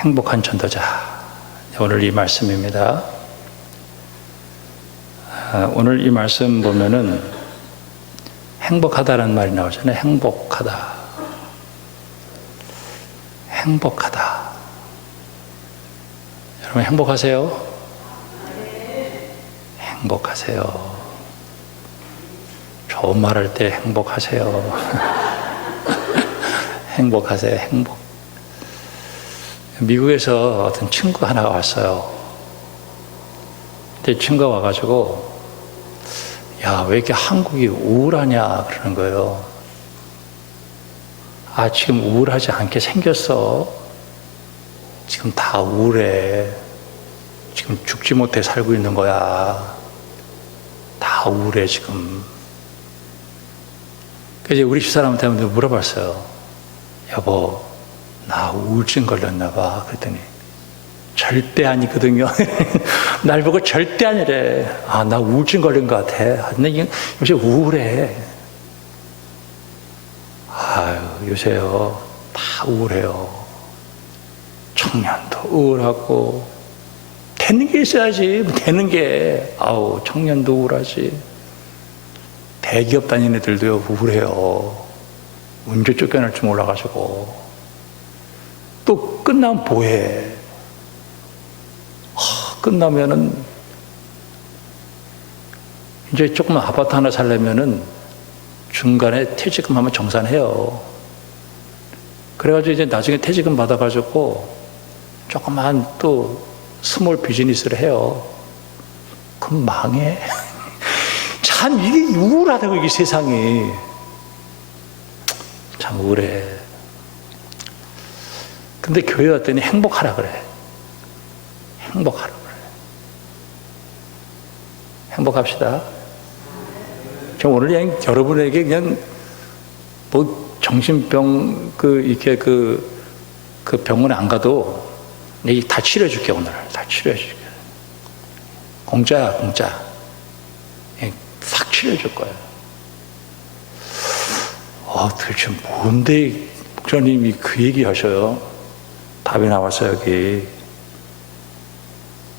행복한 전도자. 오늘 이 말씀입니다. 오늘 이 말씀 보면은 행복하다는 말이 나오잖아요. 행복하다. 행복하다. 여러분 행복하세요? 행복하세요. 좋은 말 할 때 행복하세요. 행복하세요. 행복. 미국에서 어떤 친구 하나가 왔어요. 근데 친구가 와가지고 야, 왜 이렇게 한국이 우울하냐 그러는 거예요. 아, 지금 우울하지 않게 생겼어. 지금 다 우울해. 지금 죽지 못해 살고 있는 거야. 다 우울해 지금. 그래서 우리 집사람한테 물어봤어요. 여보, 나 우울증 걸렸나 봐. 그랬더니 절대 아니거든요. 날 보고 절대 아니래. 아, 나 우울증 걸린 것 같아. 나 요새 우울해. 아유, 요새요 다 우울해요. 청년도 우울하고 되는 게 있어야지. 되는 게. 아우, 청년도 우울하지. 대기업 다니는 애들도요 우울해요. 운전 쫓겨날 줄 몰라가지고. 또 끝나면 뭐해? 끝나면은 이제 조그만 아파트 하나 살려면은 중간에 퇴직금 한번 정산해요. 그래가지고 이제 나중에 퇴직금 받아가지고 조그만 또 스몰 비즈니스를 해요. 그럼 망해. 참 이게 우울하다고, 이게 세상이. 참 우울해. 근데 교회 왔더니 행복하라 그래. 행복하라 그래. 행복합시다. 저 오늘 그냥 여러분에게 그냥 뭐 정신병 이렇게 그 병원에 안 가도 다 치료해줄게. 오늘 다 치료해줄게. 공짜야, 공짜. 싹 치료해줄 거야. 도대체 뭔데 목사님이 그 얘기 하셔요? 답이 나와서 여기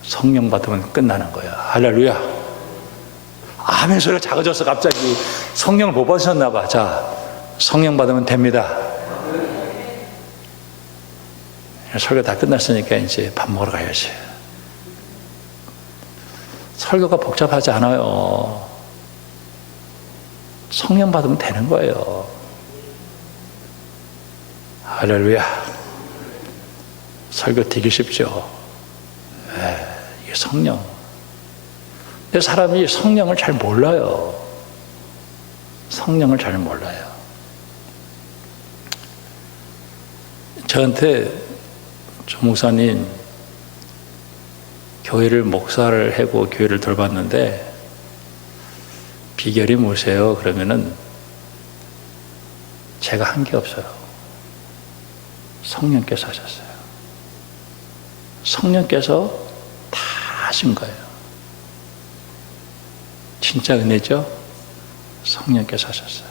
성령 받으면 끝나는 거야. 할렐루야. 아멘 소리가 작아져서 갑자기 성령을 못 받으셨나 봐. 자, 성령 받으면 됩니다. 설교 다 끝났으니까 이제 밥 먹으러 가야지. 설교가 복잡하지 않아요. 성령 받으면 되는 거예요. 할렐루야. 설교 되게 쉽죠. 이게 성령. 근데 사람이 성령을 잘 몰라요. 성령을 잘 몰라요. 저한테 조 목사님, 교회를 목사를 하고 교회를 돌봤는데 비결이 뭐세요? 그러면은 제가 한 게 없어요. 성령께서 하셨어요. 성령께서 다 하신 거예요. 진짜 은혜죠? 성령께서 하셨어요.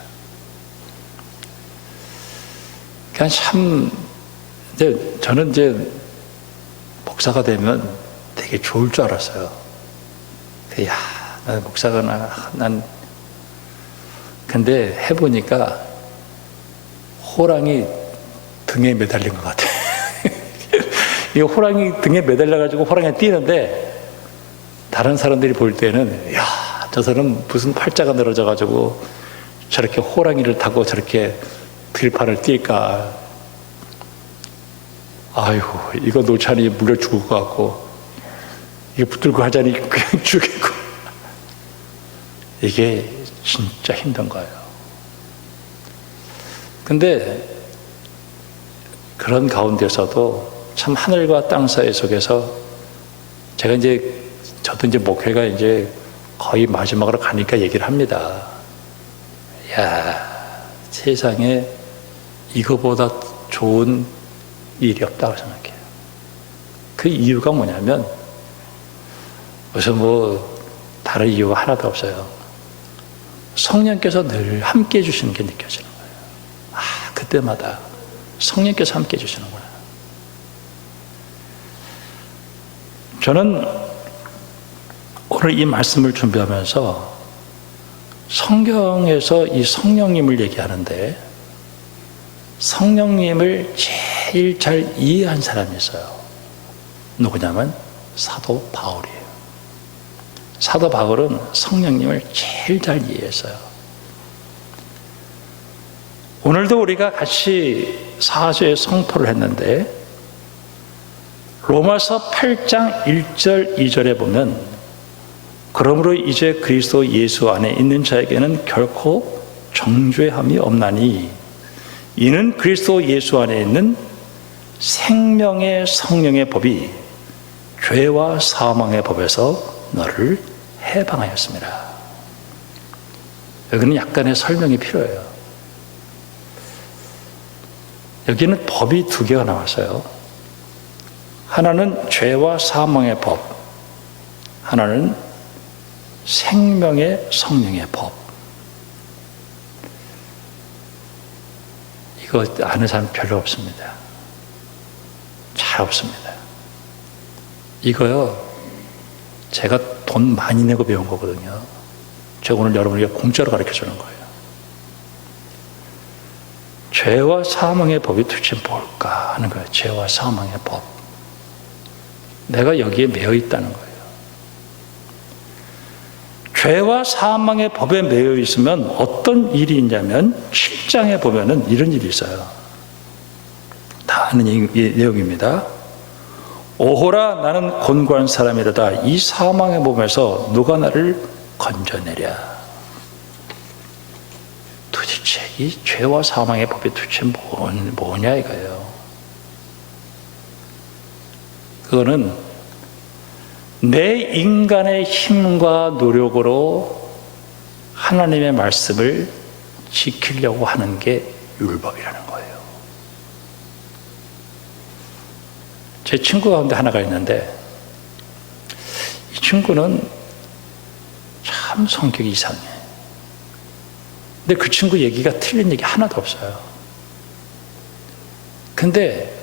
그냥 참, 저는 이제 목사가 되면 되게 좋을 줄 알았어요. 야, 난 목사가 난 근데 해보니까 호랑이 등에 매달린 것 같아. 이 호랑이 등에 매달려가지고 호랑이가 뛰는데 다른 사람들이 볼 때는 야, 저 사람 무슨 팔자가 늘어져가지고 저렇게 호랑이를 타고 저렇게 들판을 뛸까. 아이고, 이거 놓자니 물려 죽을 것 같고 이거 붙들고 하자니 그냥 죽이고. 이게 진짜 힘든 거예요. 근데 그런 가운데서도 참 하늘과 땅 사이 속에서 제가 저도 목회가 거의 마지막으로 가니까 얘기를 합니다. 야, 세상에 이거보다 좋은 일이 없다고 생각해요. 그 이유가 뭐냐면 무슨 다른 이유가 하나도 없어요. 성령께서 늘 함께 해주시는 게 느껴지는 거예요. 그때마다 성령께서 함께 해주시는구나. 저는 오늘 이 말씀을 준비하면서 성경에서 이 성령님을 얘기하는데 성령님을 제일 잘 이해한 사람이 있어요. 누구냐면 사도 바울이에요. 사도 바울은 성령님을 제일 잘 이해했어요. 오늘도 우리가 같이 사죄의 성토를 했는데 로마서 8장 1절 2절에 보면 그러므로 이제 그리스도 예수 안에 있는 자에게는 결코 정죄함이 없나니 이는 그리스도 예수 안에 있는 생명의 성령의 법이 죄와 사망의 법에서 너를 해방하였습니다. 여기는 약간의 설명이 필요해요. 여기는 법이 두 개가 나왔어요. 하나는 죄와 사망의 법, 하나는 생명의 성령의 법. 이거 아는 사람 별로 없습니다. 잘 없습니다. 이거요, 제가 돈 많이 내고 배운 거거든요. 제가 오늘 여러분에게 공짜로 가르쳐 주는 거예요. 죄와 사망의 법이 도대체 뭘까 하는 거예요. 죄와 사망의 법. 내가 여기에 매여 있다는 거예요. 죄와 사망의 법에 매여 있으면 어떤 일이 있냐면 7장에 보면은 이런 일이 있어요. 다 아는 내용입니다. 오호라 나는 곤고한 사람이로다. 이 사망의 몸에서 누가 나를 건져내랴. 도대체 이 죄와 사망의 법이 도대체 뭐냐 이거예요. 그거는 내 인간의 힘과 노력으로 하나님의 말씀을 지키려고 하는 게 율법이라는 거예요. 제 친구 가운데 하나가 있는데 이 친구는 참 성격이 이상해. 근데 그 친구 얘기가 틀린 얘기 하나도 없어요. 근데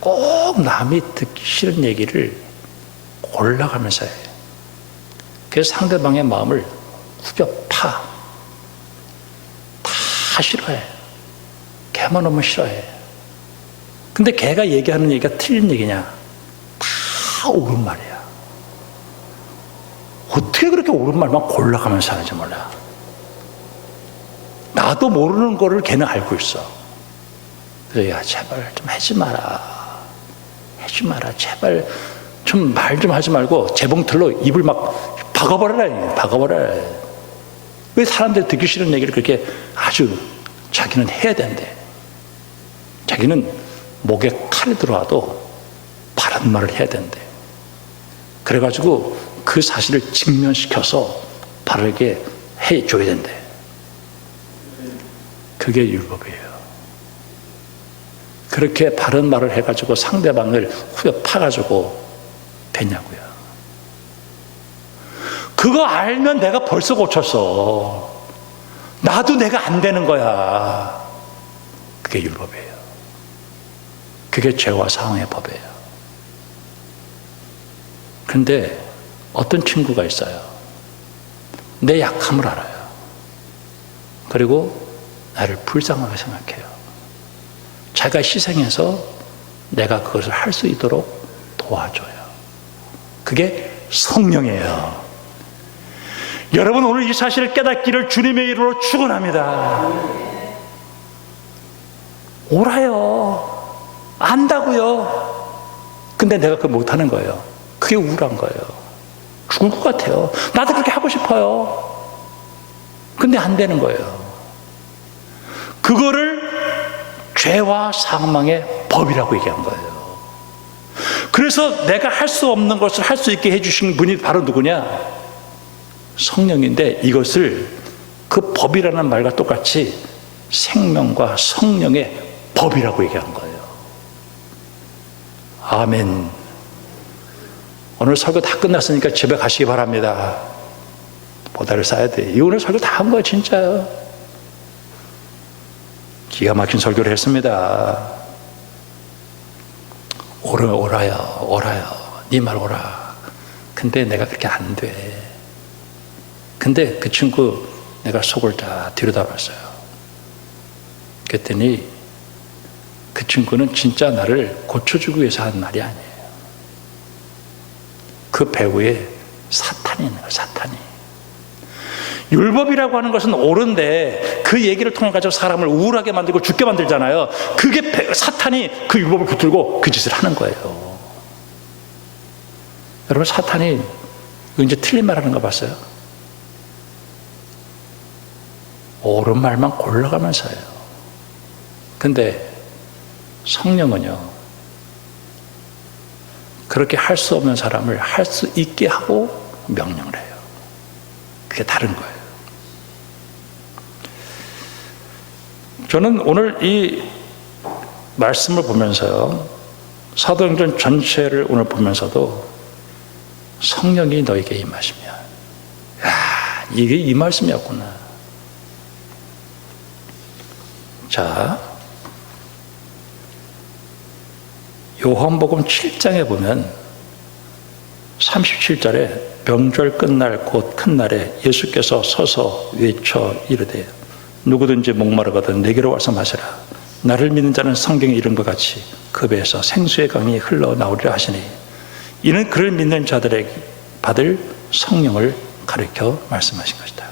꼭 남이 듣기 싫은 얘기를 골라가면서 해. 그래서 상대방의 마음을 후벼 파. 다 싫어해. 걔만 너무 싫어해. 근데 걔가 얘기하는 얘기가 틀린 얘기냐? 다 옳은 말이야. 어떻게 그렇게 옳은 말만 골라가면서 하는지 몰라. 나도 모르는 거를 걔는 알고 있어. 그래서 야 제발 좀 하지 마라. 하지 마라. 제발 좀 말 좀 하지 말고 재봉틀로 입을 막 박아버려라. 박아버려라. 왜 사람들이 듣기 싫은 얘기를 그렇게 아주 자기는 해야 된대. 자기는 목에 칼이 들어와도 바른 말을 해야 된대. 그래가지고 그 사실을 직면시켜서 바르게 해줘야 된대. 그게 율법이에요. 그렇게 바른 말을 해가지고 상대방을 후벼 파가지고 되냐고요. 그거 알면 내가 벌써 고쳤어. 나도 내가 안 되는 거야. 그게 율법이에요. 그게 죄와 사망의 법이에요. 근데 어떤 친구가 있어요. 내 약함을 알아요. 그리고 나를 불쌍하게 생각해요. 자기가 희생해서 내가 그것을 할 수 있도록 도와줘요. 그게 성령이에요. 여러분 오늘 이 사실을 깨닫기를 주님의 이름으로 축원합니다. 옳아요. 안다고요. 근데 내가 그걸 못하는 거예요. 그게 우울한 거예요. 죽을 것 같아요. 나도 그렇게 하고 싶어요. 근데 안 되는 거예요. 그거를 죄와 사망의 법이라고 얘기한 거예요. 그래서 내가 할 수 없는 것을 할 수 있게 해주신 분이 바로 누구냐? 성령인데 이것을 그 법이라는 말과 똑같이 생명과 성령의 법이라고 얘기한 거예요. 아멘. 오늘 설교 다 끝났으니까 집에 가시기 바랍니다. 보다를 쌓아야 돼. 이 오늘 설교 다 한 거예요, 진짜요. 기가 막힌 설교를 했습니다. 옳아요. 네 말 오라. 근데 내가 그렇게 안 돼. 근데 그 친구 내가 속을 다 들여다봤어요. 그랬더니 그 친구는 진짜 나를 고쳐주기 위해서 한 말이 아니에요. 그 배후에 사탄이 있는 거예요. 사탄이. 율법이라고 하는 것은 옳은데 그 얘기를 통해 가지고 사람을 우울하게 만들고 죽게 만들잖아요. 그게 사탄이 그 율법을 붙들고 그 짓을 하는 거예요. 여러분, 사탄이 이제 틀린 말 하는 거 봤어요? 옳은 말만 골라가면서요. 근데 성령은요, 그렇게 할 수 없는 사람을 할 수 있게 하고 명령을 해요. 그게 다른 거예요. 저는 오늘 이 말씀을 보면서요, 사도행전 전체를 오늘 보면서도 성령이 너에게 임하시면, 야, 이게 이 말씀이었구나. 자, 요한복음 7장에 보면 37절에 명절 끝날 곧 큰 날에 예수께서 서서 외쳐 이르되 누구든지 목마르거든 내게로 와서 마시라. 나를 믿는 자는 성경에 이른 것 같이 그 배에서 생수의 강이 흘러나오리라 하시니 이는 그를 믿는 자들에게 받을 성령을 가리켜 말씀하신 것이다.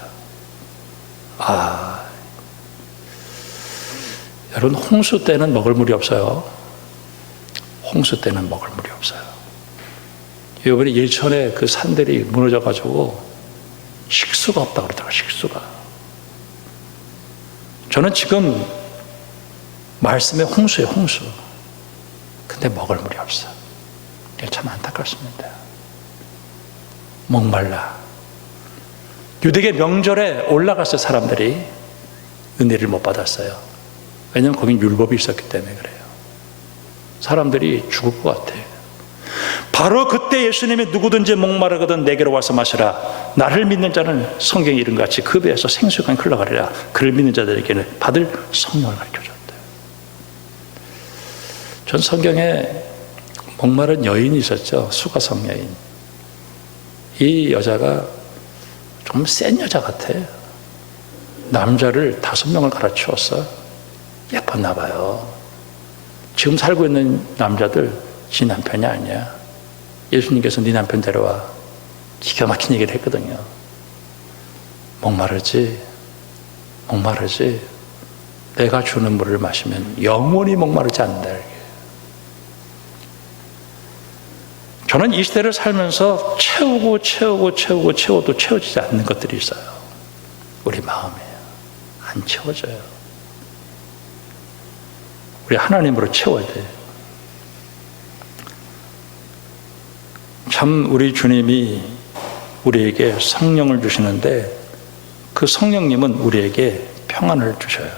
여러분, 홍수 때는 먹을 물이 없어요. 홍수 때는 먹을 물이 없어요. 이번에 예천에 그 산들이 무너져가지고 식수가 없다고 그러더라고요. 식수가. 저는 지금 말씀에 홍수예요. 홍수. 근데 먹을 물이 없어. 참 안타깝습니다. 목말라. 유대계 명절에 올라갔어요. 사람들이. 은혜를 못 받았어요. 왜냐하면 거긴 율법이 있었기 때문에 그래요. 사람들이 죽을 것 같아요. 바로 그때 예수님이 누구든지 목마르거든 내게로 와서 마시라. 나를 믿는 자는 성경에 이른 같이 그 배에서 생수가 흘러가리라. 그를 믿는 자들에게는 받을 성령을 가르쳐줬대요. 전 성경에 목마른 여인이 있었죠. 수가성 여인. 이 여자가 좀 센 여자 같아요. 남자를 5명을 갈아치웠어. 예뻤나 봐요. 지금 살고 있는 남자들 지 남편이 아니야. 예수님께서 네 남편 데려와. 기가 막힌 얘기를 했거든요. 목마르지? 목마르지? 내가 주는 물을 마시면 영원히 목마르지 않는다. 저는 이 시대를 살면서 채워도 채워지지 않는 것들이 있어요. 우리 마음에 안 채워져요. 우리 하나님으로 채워야 돼요. 참 우리 주님이 우리에게 성령을 주시는데 그 성령님은 우리에게 평안을 주셔요.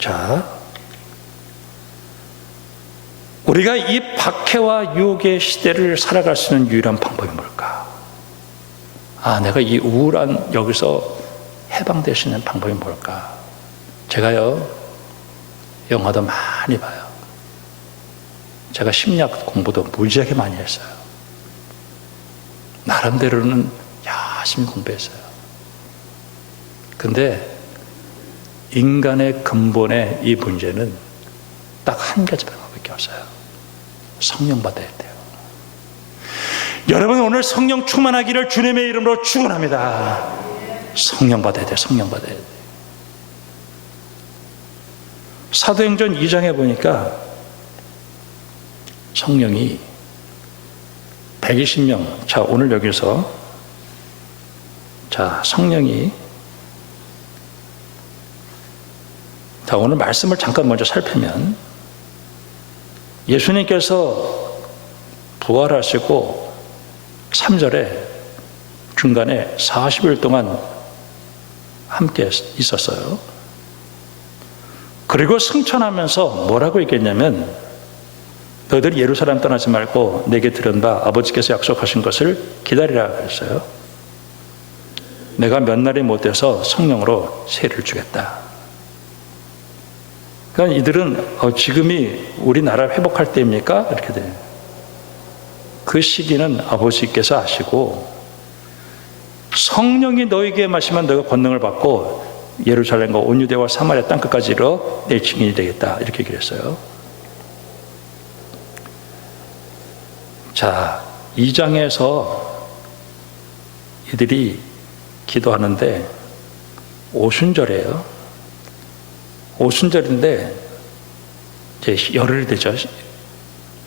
자, 우리가 이 박해와 유혹의 시대를 살아갈 수 있는 유일한 방법이 뭘까? 내가 이 우울한 여기서 해방될 수 있는 방법이 뭘까? 제가요, 영화도 많이 봐요. 제가 심리학 공부도 무지하게 많이 했어요. 나름대로는 열심히 공부했어요. 근데 인간의 근본의 이 문제는 딱 한 가지 방법밖에 없어요. 성령 받아야 돼요. 여러분, 오늘 성령 충만하기를 주님의 이름으로 축원합니다. 성령 받아야 돼요. 성령 받아야 돼요. 사도행전 2장에 보니까 성령이 120명, 자, 오늘 여기서, 자, 성령이, 자, 오늘 말씀을 잠깐 먼저 살피면, 예수님께서 부활하시고 3절에 중간에 40일 동안 함께 있었어요. 그리고 승천하면서 뭐라고 얘기했냐면, 너희들이 예루살렘 떠나지 말고 내게 들은 바 아버지께서 약속하신 것을 기다리라 그랬어요. 내가 몇 날이 못 돼서 성령으로 세를 주겠다. 그러니까 이들은 지금이 우리나라 회복할 때입니까? 이렇게 돼요. 그 시기는 아버지께서 아시고 성령이 너에게 마시면 너가 권능을 받고 예루살렘과 온 유대와 사마리아 땅끝까지 이르러 내 증인이 되겠다, 이렇게 얘기를 했어요. 자, 2장에서 이들이 기도하는데 오순절이에요. 오순절인데 이제 열흘 되죠.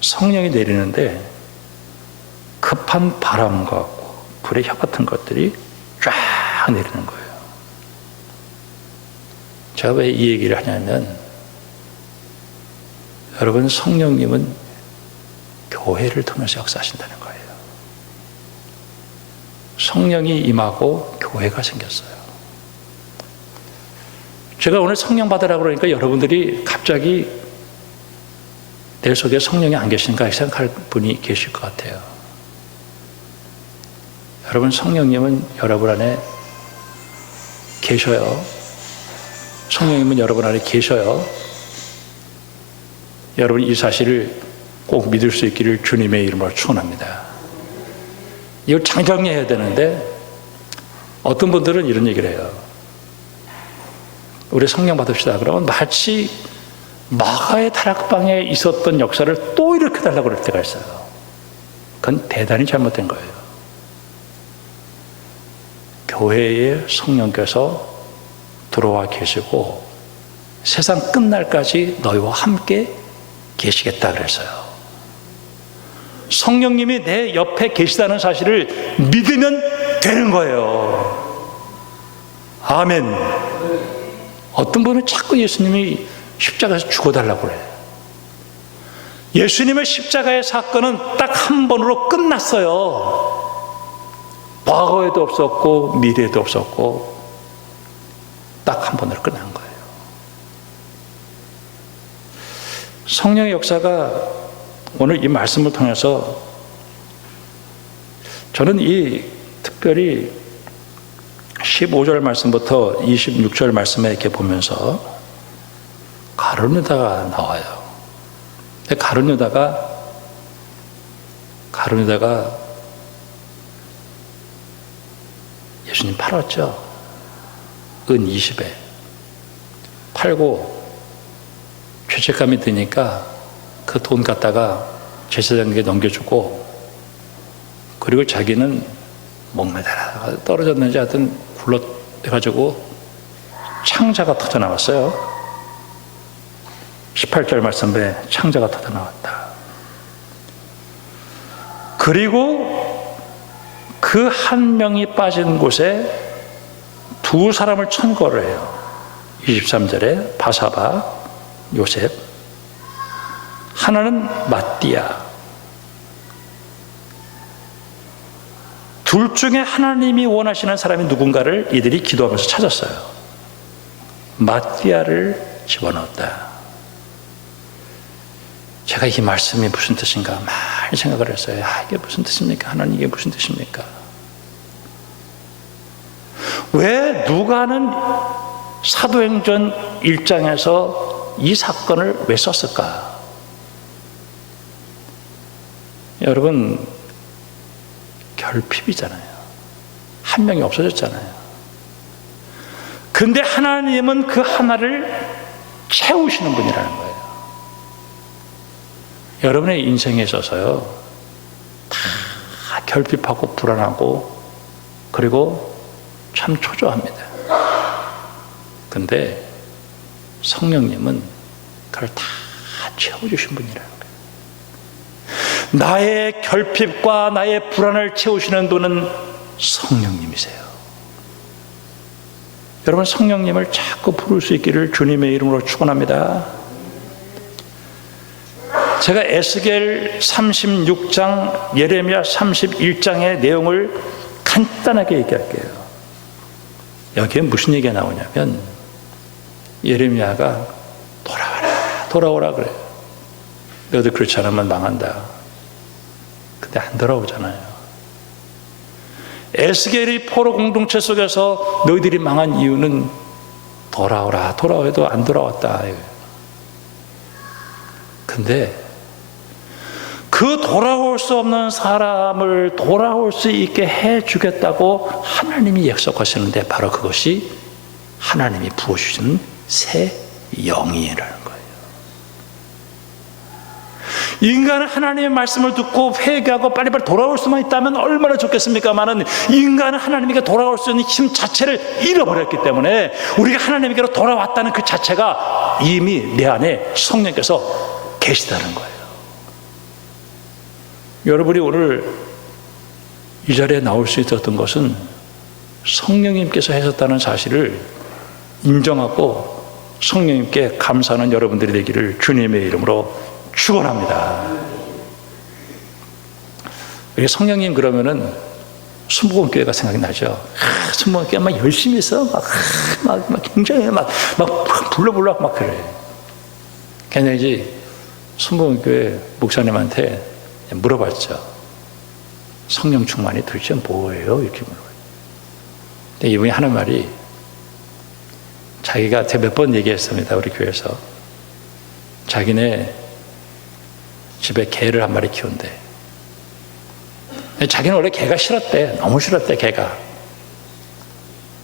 성령이 내리는데 급한 바람과 불의 혀 같은 것들이 쫙 내리는 거예요. 제가 왜 이 얘기를 하냐면, 여러분, 성령님은 교회를 통해서 역사하신다는 거예요. 성령이 임하고 교회가 생겼어요. 제가 오늘 성령 받으라고 그러니까 여러분들이 갑자기 내 속에 성령이 안 계신가 생각할 분이 계실 것 같아요. 여러분, 성령님은 여러분 안에 계셔요. 성령님은 여러분 안에 계셔요. 여러분, 이 사실을 꼭 믿을 수 있기를 주님의 이름으로 축원합니다. 이걸 장정리해야 되는데 어떤 분들은 이런 얘기를 해요. 우리 성령 받읍시다. 그러면 마치 마가의 다락방에 있었던 역사를 또 일으켜달라고 그럴 때가 있어요. 그건 대단히 잘못된 거예요. 교회에 성령께서 들어와 계시고 세상 끝날까지 너희와 함께 계시겠다 그랬어요. 성령님이 내 옆에 계시다는 사실을 믿으면 되는 거예요. 아멘. 어떤 분은 자꾸 예수님이 십자가에서 죽어달라고 그래요. 예수님의 십자가의 사건은 딱 한 번으로 끝났어요. 과거에도 없었고 미래에도 없었고 딱 한 번으로 끝난 거예요. 성령의 역사가 오늘 이 말씀을 통해서 저는 이 특별히 15절 말씀부터 26절 말씀에 이렇게 보면서 가룟 유다가 나와요. 가룟 유다가 예수님 팔았죠. 은 20에 팔고 죄책감이 드니까 그 돈 갖다가 제사장에게 넘겨주고, 그리고 자기는 목매달아 떨어졌는지 하여튼 굴러가지고 창자가 터져 나왔어요. 18절 말씀에 창자가 터져 나왔다. 그리고 그 한 명이 빠진 곳에 두 사람을 천거를 해요. 23절에 바사바, 요셉. 하나는 마띠아. 둘 중에 하나님이 원하시는 사람이 누군가를 이들이 기도하면서 찾았어요. 마띠아를 집어넣었다. 제가 이 말씀이 무슨 뜻인가 많이 생각을 했어요. 이게 무슨 뜻입니까? 하나님, 이게 무슨 뜻입니까? 왜 누가는 사도행전 1장에서 이 사건을 왜 썼을까? 여러분, 결핍이잖아요. 한 명이 없어졌잖아요. 근데 하나님은 그 하나를 채우시는 분이라는 거예요. 여러분의 인생에 있어서요, 다 결핍하고 불안하고 그리고 참 초조합니다. 근데 성령님은 그걸 다 채워주신 분이라는 거예요. 나의 결핍과 나의 불안을 채우시는 분은 성령님이세요. 여러분, 성령님을 자꾸 부를 수 있기를 주님의 이름으로 축원합니다. 제가 에스겔 36장, 예레미야 31장의 내용을 간단하게 얘기할게요. 여기에 무슨 얘기가 나오냐면, 예레미야가 돌아오라 그래요. 너희들 그렇지 않으면 망한다. 근데 안 돌아오잖아요. 에스겔이 포로 공동체 속에서 너희들이 망한 이유는 돌아오라 해도 안 돌아왔다. 근데 그 그 돌아올 수 없는 사람을 돌아올 수 있게 해주겠다고 하나님이 약속하시는데 바로 그것이 하나님이 부어주시는 새 영이라는 거예요. 인간은 하나님의 말씀을 듣고 회개하고 빨리빨리 돌아올 수만 있다면 얼마나 좋겠습니까마는 인간은 하나님에게 돌아올 수 있는 힘 자체를 잃어버렸기 때문에 우리가 하나님에게로 돌아왔다는 그 자체가 이미 내 안에 성령께서 계시다는 거예요. 여러분이 오늘 이 자리에 나올 수 있었던 것은 성령님께서 하셨다는 사실을 인정하고 성령님께 감사하는 여러분들이 되기를 주님의 이름으로 축원합니다. 우리 성령님 그러면은 순복음교회가 생각이 나죠. 순복음교회 막 열심히 해서 막 굉장히 막 불러불러 막 그래. 그냥 이제 순복음교회 목사님한테 물어봤죠. 성령 충만이 도대체 뭐예요? 이렇게 물어봐요. 근데 이분이 하는 말이 자기가 몇 번 얘기했습니다. 우리 교회에서. 자기네 집에 개를 한 마리 키운대. 자기는 원래 개가 싫었대. 너무 싫었대, 개가.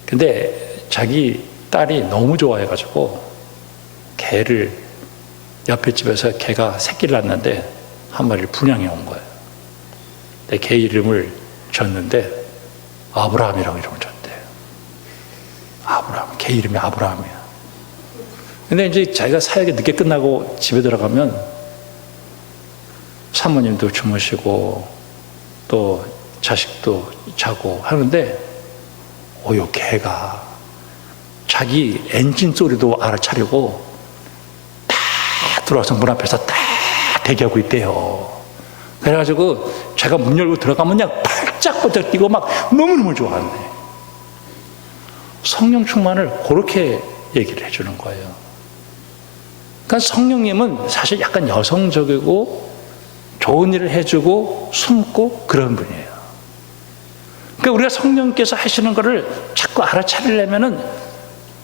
근데 자기 딸이 너무 좋아해가지고 개를 옆에 집에서 개가 새끼를 낳았는데 한 마리를 분양해 온 거예요. 근데 개 이름을 줬는데 아브라함이라고 이름을 줬대요. 아브라함. 개 이름이 아브라함이야. 근데 이제 자기가 사역이 늦게 끝나고 집에 들어가면 사모님도 주무시고 또 자식도 자고 하는데 요 개가 자기 엔진 소리도 알아차리고 다 들어와서 문 앞에서 다 대기하고 있대요. 그래가지고 제가 문 열고 들어가면 그냥 팔짝팔짝 뛰고 막 너무너무 좋아한대. 성령 충만을 그렇게 얘기를 해주는 거예요. 그러니까 성령님은 사실 약간 여성적이고 좋은 일을 해주고 숨고 그런 분이에요. 그러니까 우리가 성령께서 하시는 것을 자꾸 알아차리려면은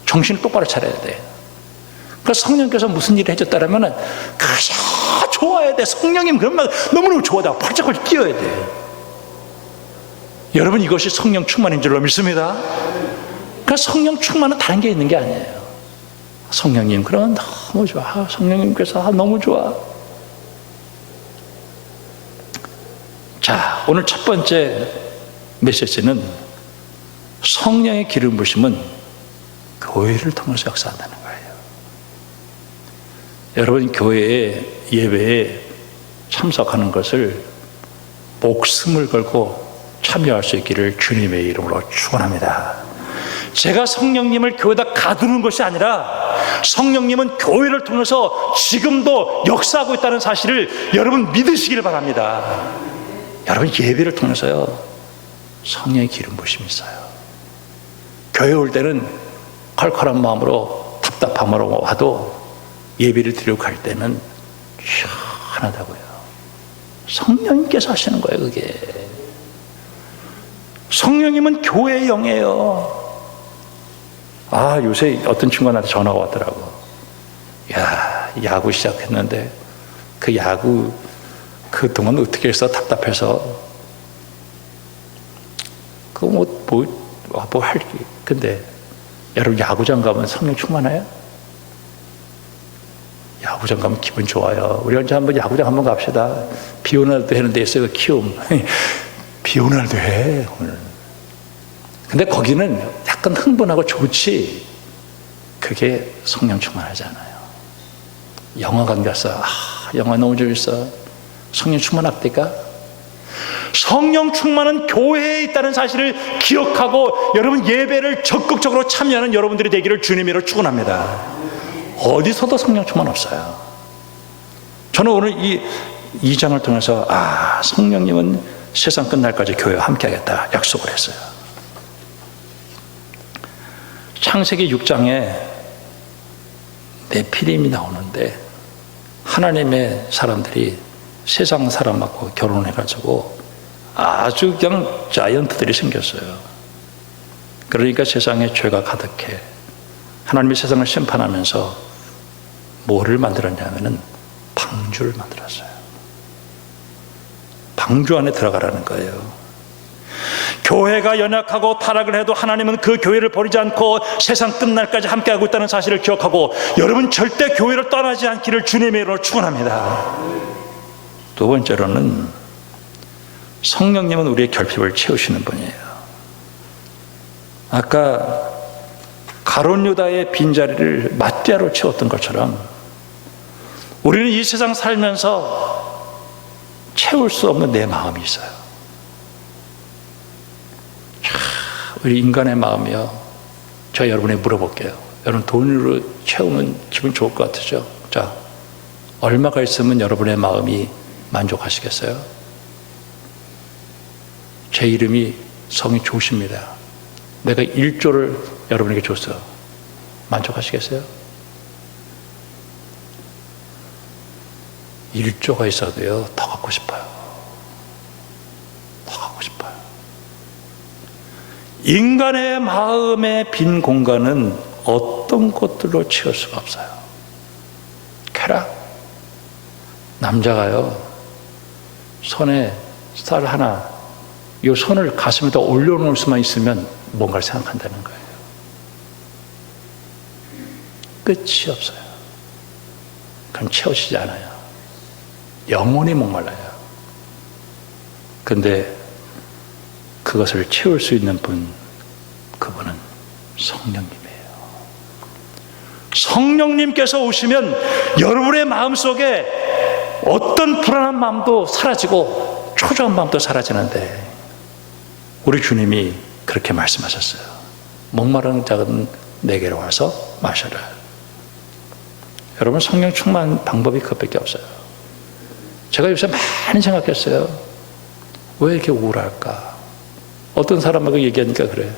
정신을 똑바로 차려야 돼. 그러니까 성령께서 무슨 일을 해줬다라면은 가서 좋아야 돼. 성령님 그러면 너무너무 좋아하다가 팔짝팔짝 뛰어야 돼. 여러분 이것이 성령 충만인 줄로 믿습니다. 그러니까 성령 충만은 다른 게 있는 게 아니에요. 성령님 그러면 너무 좋아. 성령님께서 너무 좋아. 자, 오늘 첫 번째 메시지는 성령의 기름 부심은 교회를 통해서 역사한다는 거예요. 여러분 교회에 예배에 참석하는 것을 목숨을 걸고 참여할 수 있기를 주님의 이름으로 축원합니다. 제가 성령님을 교회에다 가두는 것이 아니라 성령님은 교회를 통해서 지금도 역사하고 있다는 사실을 여러분 믿으시길 바랍니다. 여러분 예배를 통해서요 성령의 기름 부심이 있어요. 교회 올 때는 컬컬한 마음으로 답답함으로 와도 예배를 드리고 갈 때는 시원하다고요. 성령님께서 하시는 거예요. 그게 성령님은 교회의 영이에요. 요새 어떤 친구가 나한테 전화가 왔더라고. 야, 야구 시작했는데 그 야구 그동안 어떻게 해서 답답해서 뭐 할지. 근데 여러분 야구장 가면 성령 충만해요? 야구장 가면 기분 좋아요. 우리 언제 한번 야구장 한번 갑시다. 비 오는 날도 하는 데 있어요. 키움. 비 오는 날도 해 오늘. 근데 거기는 약간 흥분하고 좋지. 그게 성령 충만하잖아요. 영화관 가서 영화 너무 재밌어. 성령 충만합니까? 성령 충만은 교회에 있다는 사실을 기억하고 여러분 예배를 적극적으로 참여하는 여러분들이 되기를 주님으로 축원합니다. 어디서도 성령 충만 없어요. 저는 오늘 이 장을 통해서 성령님은 세상 끝날까지 교회와 함께하겠다 약속을 했어요. 창세기 6장에 네피림이 나오는데 하나님의 사람들이 세상 사람하고 결혼해가지고 아주 그냥 자이언트들이 생겼어요. 그러니까 세상에 죄가 가득해. 하나님이 세상을 심판하면서 뭐를 만들었냐면은 방주를 만들었어요. 방주 안에 들어가라는 거예요. 교회가 연약하고 타락을 해도 하나님은 그 교회를 버리지 않고 세상 끝날까지 함께하고 있다는 사실을 기억하고 여러분 절대 교회를 떠나지 않기를 주님의 이름으로 축원합니다. 두 번째로는 성령님은 우리의 결핍을 채우시는 분이에요. 아까 가룟 유다의 빈자리를 마띠아로 채웠던 것처럼 우리는 이 세상 살면서 채울 수 없는 내 마음이 있어요. 우리 인간의 마음이요. 저 여러분에게 물어볼게요. 여러분 돈으로 채우면 기분 좋을 것 같으죠? 자, 얼마가 있으면 여러분의 마음이 만족하시겠어요? 제 이름이 성이 조십니다. 내가 1조를 여러분에게 줬어요. 만족하시겠어요? 1조가 있어도요, 더 갖고 싶어요. 더 갖고 싶어요. 인간의 마음의 빈 공간은 어떤 것들로 채울 수가 없어요. 쾌락. 남자가요, 손에 쌀 하나, 이 손을 가슴에다 올려놓을 수만 있으면 뭔가를 생각한다는 거예요. 끝이 없어요. 그럼 채워지지 않아요. 영원히 목말라요. 근데 그것을 채울 수 있는 분, 그분은 성령님이에요. 성령님께서 오시면 여러분의 마음속에 어떤 불안한 마음도 사라지고 초조한 마음도 사라지는데 우리 주님이 그렇게 말씀하셨어요. 목마른 자는 내게로 와서 마셔라. 여러분 성령 충만 방법이 그것밖에 없어요. 제가 요새 많이 생각했어요. 왜 이렇게 우울할까? 어떤 사람하고 얘기하니까 그래요.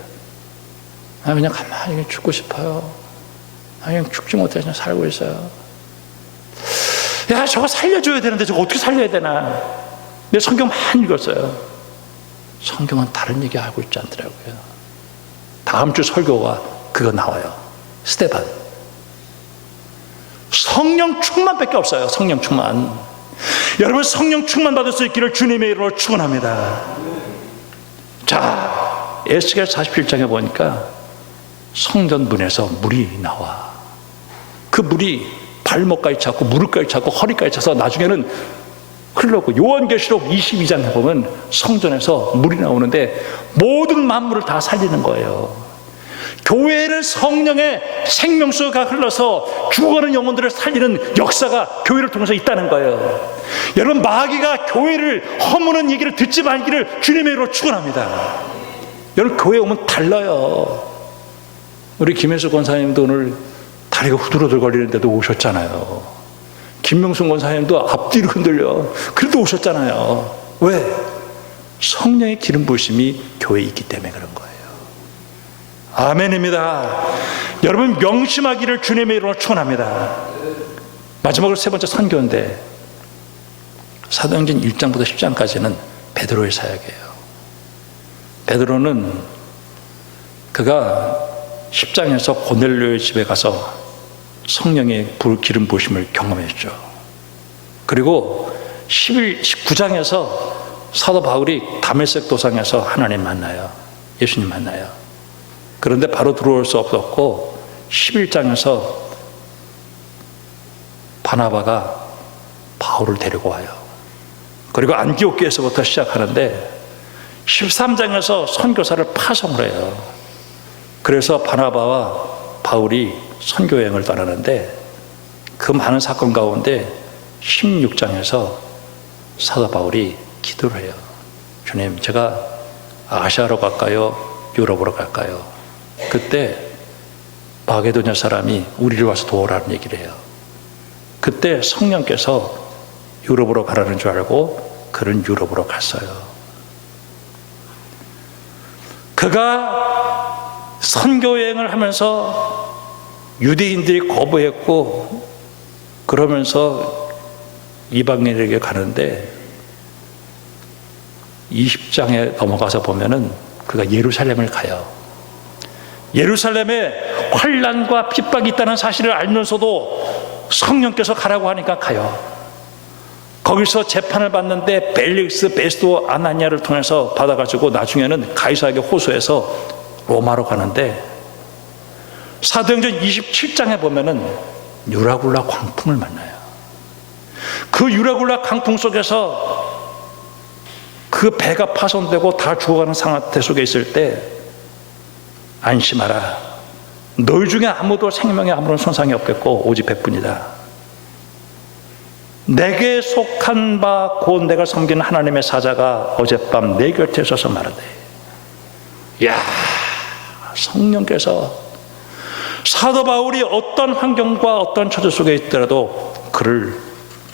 그냥 가만히 죽고 싶어요. 그냥 죽지 못해 그냥 살고 있어요. 야, 저거 살려줘야 되는데 저거 어떻게 살려야 되나? 내 성경 많이 읽었어요. 성경은 다른 얘기 하고 있지 않더라고요. 다음 주 설교가 그거 나와요. 스테반. 성령 충만밖에 없어요. 성령 충만. 여러분 성령 충만 받을 수 있기를 주님의 이름으로 축원합니다. 자, 에스겔 47장에 보니까 성전 문에서 물이 나와. 그 물이 발목까지 찼고 무릎까지 찼고 허리까지 차서 나중에는 흘렀고, 요한계시록 22장에 보면 성전에서 물이 나오는데 모든 만물을 다 살리는 거예요. 교회는 성령의 생명수가 흘러서 죽어가는 영혼들을 살리는 역사가 교회를 통해서 있다는 거예요. 여러분 마귀가 교회를 허무는 얘기를 듣지 말기를 주님의 이름으로 축원합니다. 여러분 교회 오면 달라요. 우리 김혜수 권사님도 오늘 다리가 후들후들거리는데도 오셨잖아요. 김명순 권사님도 앞뒤로 흔들려. 그래도 오셨잖아요. 왜? 성령의 기름 부으심이 교회에 있기 때문에 그런 거예요. 아멘입니다. 여러분 명심하기를 주님의 이름으로 축원합니다. 마지막으로 세 번째 선교인데 사도행전 1장부터 10장까지는 베드로의 사역이에요. 베드로는 그가 10장에서 고넬료의 집에 가서 성령의 기름 부으심을 경험했죠. 그리고 19장에서 사도 바울이 다메섹 도상에서 하나님 만나요. 예수님 만나요. 그런데 바로 들어올 수 없었고 11장에서 바나바가 바울을 데리고 와요. 그리고 안디옥교에서부터 시작하는데 13장에서 선교사를 파송을 해요. 그래서 바나바와 바울이 선교여행을 떠나는데 그 많은 사건 가운데 16장에서 사도 바울이 기도를 해요. 주님, 제가 아시아로 갈까요? 유럽으로 갈까요? 그때 마게도냐 사람이 우리를 와서 도우라는 얘기를 해요. 그때 성령께서 유럽으로 가라는 줄 알고 그는 유럽으로 갔어요. 그가 선교여행을 하면서 유대인들이 거부했고 그러면서 이방인에게 가는데 20장에 넘어가서 보면은 그가 예루살렘을 가요. 예루살렘에 환난과 핍박이 있다는 사실을 알면서도 성령께서 가라고 하니까 가요. 거기서 재판을 받는데 벨릭스 베스도 아나니아를 통해서 받아가지고 나중에는 가이사에게 호소해서 로마로 가는데, 사도행전 27장에 보면은 유라굴라 광풍을 만나요. 그 유라굴라 광풍 속에서 그 배가 파손되고 다 죽어가는 상태 속에 있을 때, 안심하라, 너희 중에 아무도 생명에 아무런 손상이 없겠고 오직 백뿐이다. 내게 속한 바 곧 내가 섬기는 하나님의 사자가 어젯밤 내 곁에 서서 말하되, 이야, 성령께서 사도 바울이 어떤 환경과 어떤 처지 속에 있더라도 그를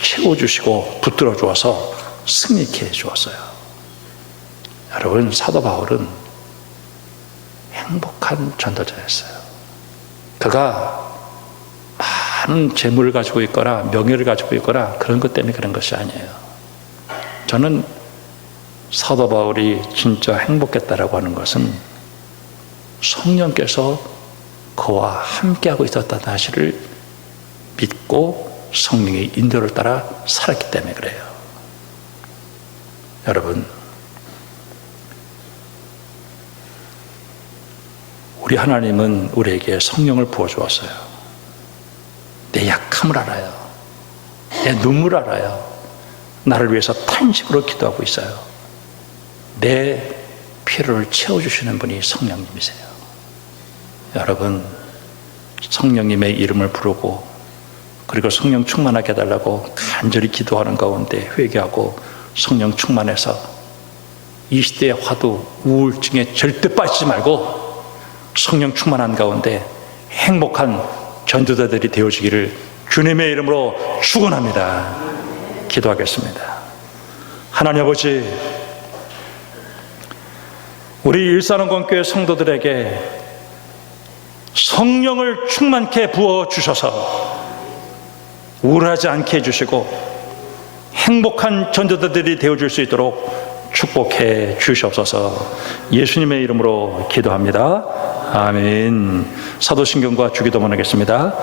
채워주시고 붙들어 주어서 승리케 해주었어요. 여러분, 사도 바울은 행복한 전도자였어요. 그가 많은 재물을 가지고 있거나 명예를 가지고 있거나 그런 것 때문에 그런 것이 아니에요. 저는 사도 바울이 진짜 행복했다라고 하는 것은 성령께서 그와 함께하고 있었다는 사실을 믿고 성령의 인도를 따라 살았기 때문에 그래요. 여러분, 우리 하나님은 우리에게 성령을 부어주었어요. 내 약함을 알아요. 내 눈물을 알아요. 나를 위해서 탄식으로 기도하고 있어요. 내 필요를 채워주시는 분이 성령님이세요. 여러분, 성령님의 이름을 부르고 그리고 성령 충만하게 해달라고 간절히 기도하는 가운데 회개하고 성령 충만해서 이 시대의 화두, 우울증에 절대 빠지지 말고 성령 충만한 가운데 행복한 전도자들이 되어지기를 주님의 이름으로 축원합니다. 기도하겠습니다. 하나님 아버지, 우리 일산원권교회 성도들에게 성령을 충만케 부어주셔서 우울하지 않게 해주시고 행복한 전도자들이 되어줄 수 있도록 축복해 주시옵소서. 예수님의 이름으로 기도합니다. 아멘. 사도신경과 주기도문 하겠습니다.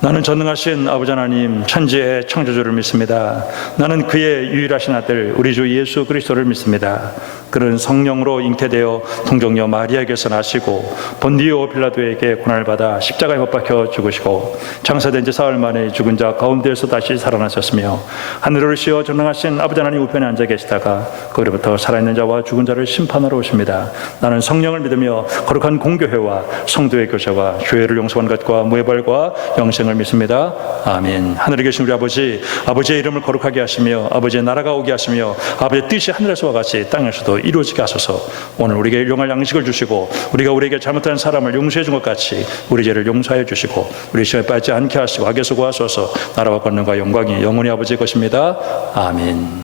나는 전능하신 아버지 하나님 천지의 창조주를 믿습니다. 나는 그의 유일하신 아들 우리 주 예수 그리스도를 믿습니다. 그는 성령으로 잉태되어 동정녀 마리아에게서 나시고 본디오 빌라도에게 고난을 받아 십자가에 못 박혀 죽으시고 장사된 지 사흘 만에 죽은 자 가운데에서 다시 살아나셨으며 하늘을 오르시어 전능하신 아버지 하나님 우편에 앉아 계시다가 거기로부터 살아있는 자와 죽은 자를 심판하러 오십니다. 나는 성령을 믿으며 거룩한 공교회와 성도의 교제와 죄를 용서하는 것과 무해벌과 영생을 믿습니다. 아멘. 하늘에 계신 우리 아버지, 아버지의 이름을 거룩하게 하시며 아버지의 나라가 오게 하시며 아버지의 뜻이 하늘에서와 같이 땅에서도 이루어지게 하소서. 오늘 우리에게 일용할 양식을 주시고 우리가 우리에게 잘못한 사람을 용서해 준 것 같이 우리 죄를 용서해 주시고 우리 시험에 빠지지 않게 하시고 악에서 구하소서. 나라와 권능과 영광이 영원히 아버지의 것입니다. 아멘.